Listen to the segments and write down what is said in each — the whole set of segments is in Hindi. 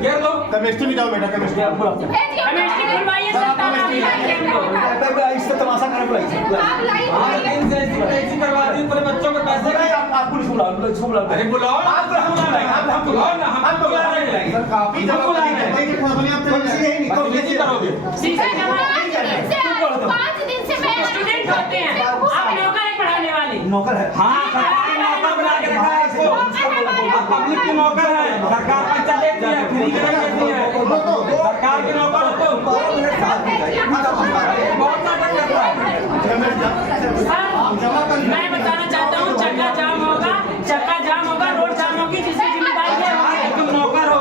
केमिस्ट्री में जाओ बेटा, केमिस्ट्री केमिस्ट्री खुलवाइए सर, इससे तमाशा करने को करवा दी पूरे बच्चों के पैसे नहीं, आप पुलिस को बुलाओ, पुलिस को बुलाओ। अरे बुलाओ आप हम बुलाओ ना, हम बुला रहे हैं। सर काफी जगह बुला रहे हैं। नहीं करोगे। सीधा जवाब 5 दिन से मैं स्टूडेंट होते हैं, आप नौकर है पढ़ाने वाले। नौकर है। हाँ, सरकारी नौकर बना के रखा है इसको। आप पब्लिक की नौकर है, सरकार पैसा देती है, फ्री करके देती है। सरकार की नौकर हो तो बहुत नाटक करता है। मैं बताना चाहता हूँ, चक्का जाम होगा, रोड जाम होगी, जिसकी जिम्मेदारी है तुम नौकर हो।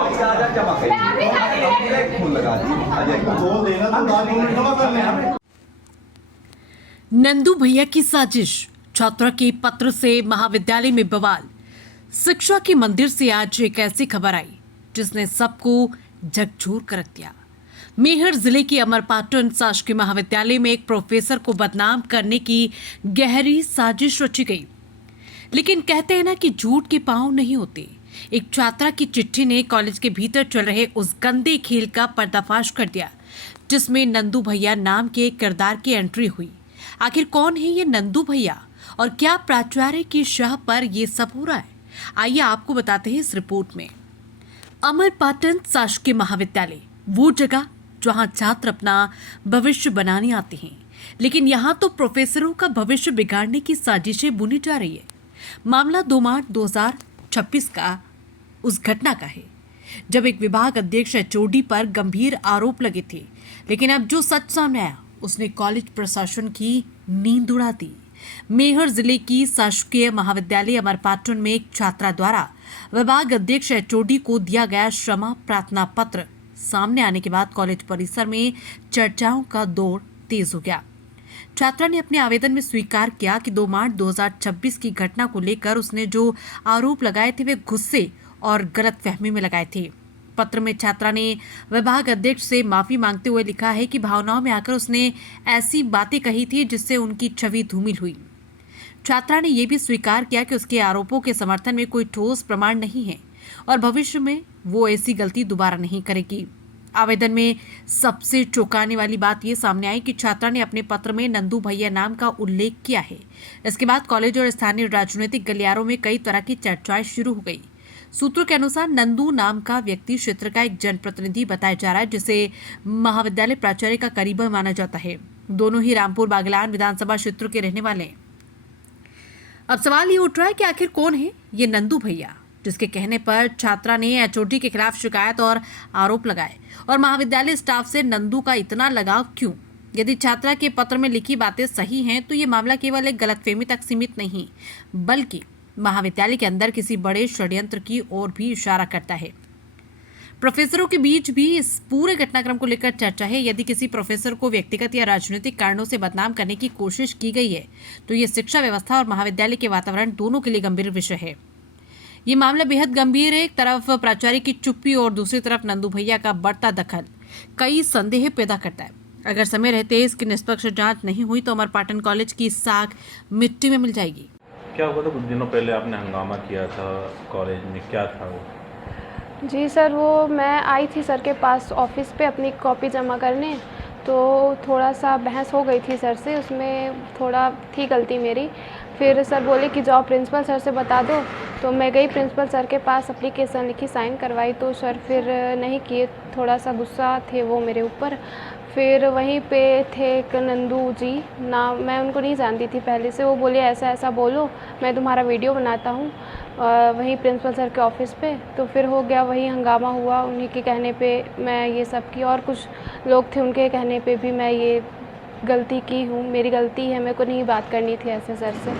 बोल देना तो 2 मिनट जमा कर लें। नंदू भैया की साजिश, छात्रा के पत्र से महाविद्यालय में बवाल। शिक्षा के मंदिर से आज एक ऐसी खबर आई जिसने सबको झकझोर कर रख दिया। मेहर जिले के अमरपाटन शासकीय महाविद्यालय में एक प्रोफेसर को बदनाम करने की गहरी साजिश रची गई। लेकिन कहते हैं ना कि झूठ के पांव नहीं होते। एक छात्रा की चिट्ठी ने कॉलेज के भीतर चल रहे उस गंदे खेल का पर्दाफाश कर दिया, जिसमें नंदू भैया नाम के एक किरदार की एंट्री हुई। आखिर कौन है ये नंदू भैया और क्या प्राचार्य की शाह पर ये सब हो रहा है? आइए आपको बताते हैं इस रिपोर्ट में। अमरपाटन शासकीय महाविद्यालय वो जगह जहां छात्र अपना भविष्य बनाने आते हैं, लेकिन यहाँ तो प्रोफेसरों का भविष्य बिगाड़ने की साजिशें बुनी जा रही है। मामला 2 मार्च 2026 का उस घटना का है जब एक विभाग अध्यक्ष एचओडी पर गंभीर आरोप लगे थे, लेकिन अब जो सच सामने आया उसने कॉलेज प्रशासन की नींद उड़ा दी। मेहर जिले की शासकीय महाविद्यालय अमरपाटन में एक छात्रा द्वारा विभाग अध्यक्ष एचओडी को दिया गया क्षमा प्रार्थना पत्र सामने आने के बाद कॉलेज परिसर में चर्चाओं का दौर तेज हो गया। छात्रा ने अपने आवेदन में स्वीकार किया कि 2 मार्च 2026 की घटना को लेकर उसने जो आरोप लगाए थे वे गुस्से और गलतफहमी में लगाए थे। पत्र में छात्रा ने विभाग अध्यक्ष से माफी मांगते हुए लिखा है कि भावनाओं में आकर उसने ऐसी बातें कही थी जिससे उनकी छवि धूमिल हुई। छात्रा ने यह भी स्वीकार किया कि उसके आरोपों के समर्थन में कोई ठोस प्रमाण नहीं है और भविष्य में वो ऐसी गलती दोबारा नहीं करेगी। आवेदन में सबसे चौंकाने वाली बात ये सामने आई कि छात्रा ने अपने पत्र में नंदू भैया नाम का उल्लेख किया है। इसके बाद कॉलेज और स्थानीय राजनीतिक गलियारों में कई तरह की चर्चाएं शुरू हो गई। सूत्रों के अनुसार नंदू नाम का व्यक्ति क्षेत्र का एक जनप्रतिनिधि बताया जा रहा है, जिसे महाविद्यालय प्राचार्य का करीबी माना जाता है। दोनों ही रामपुर बागलान विधानसभा क्षेत्र के रहने वाले हैं। अब सवाल ये उठ रहा है कि आखिर कौन है ये नंदू भैया, जिसके कहने पर छात्रा ने एचओडी के खिलाफ शिकायत और आरोप लगाए, और महाविद्यालय स्टाफ से नंदू का इतना लगाव क्यों? यदि छात्रा के पत्र में लिखी बातें सही हैं तो ये मामला केवल एक गलतफहमी तक सीमित नहीं, बल्कि महाविद्यालय के अंदर किसी बड़े षड्यंत्र की ओर भी इशारा करता है। प्रोफेसरों के बीच भी इस पूरे घटनाक्रम को लेकर चर्चा है। यदि किसी प्रोफेसर को व्यक्तिगत या राजनीतिक कारणों से बदनाम करने की कोशिश की गई है तो ये शिक्षा व्यवस्था और महाविद्यालय के वातावरण दोनों के लिए गंभीर विषय है। ये मामला बेहद गंभीर है। एक तरफ प्राचार्य की चुप्पी और दूसरी तरफ नंदू भैया का बढ़ता दखल कई संदेह पैदा करता है। अगर समय रहते इसकी निष्पक्ष जांच नहीं हुई तो अमरपाटन कॉलेज की साख मिट्टी में मिल जाएगी। क्या हुआ था? कुछ दिनों पहले आपने हंगामा किया था कॉलेज में, क्या था वो? जी सर, वो मैं आई थी सर के पास ऑफिस पे अपनी कॉपी जमा करने, तो थोड़ा सा बहस हो गई थी सर से, उसमें थोड़ा थी गलती मेरी। फिर सर बोले कि जाओ प्रिंसिपल सर से बता दो, तो मैं गई प्रिंसिपल सर के पास, एप्लीकेशन लिखी, साइन करवाई, तो सर फिर नहीं किए, थोड़ा सा गुस्सा थे वो मेरे ऊपर। फिर वहीं पे थे एक नंदू जी, नाम मैं उनको नहीं जानती थी पहले से, वो बोले ऐसा ऐसा बोलो, मैं तुम्हारा वीडियो बनाता हूँ वहीं प्रिंसिपल सर के ऑफिस पे। तो फिर हो गया, वही हंगामा हुआ, उन्हीं के कहने पे मैं ये सब की, और कुछ लोग थे उनके कहने पे भी मैं ये गलती की हूँ, मेरी गलती है, मेरे को नहीं बात करनी थी ऐसे सर से,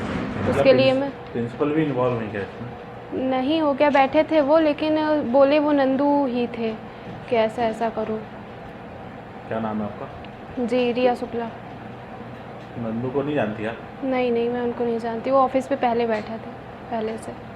उसके लिए मैं। प्रिंसिपल भी इन्वॉल्व नहीं किया इसमें? नहीं हो गया, बैठे थे वो, लेकिन बोले वो नंदू ही थे कि ऐसा ऐसा करो। क्या नाम है आपका? जी, रिया शुक्ला। नंदू को नहीं जानती आप? नहीं, मैं उनको नहीं जानती, वो ऑफिस पे पहले बैठा थे पहले से।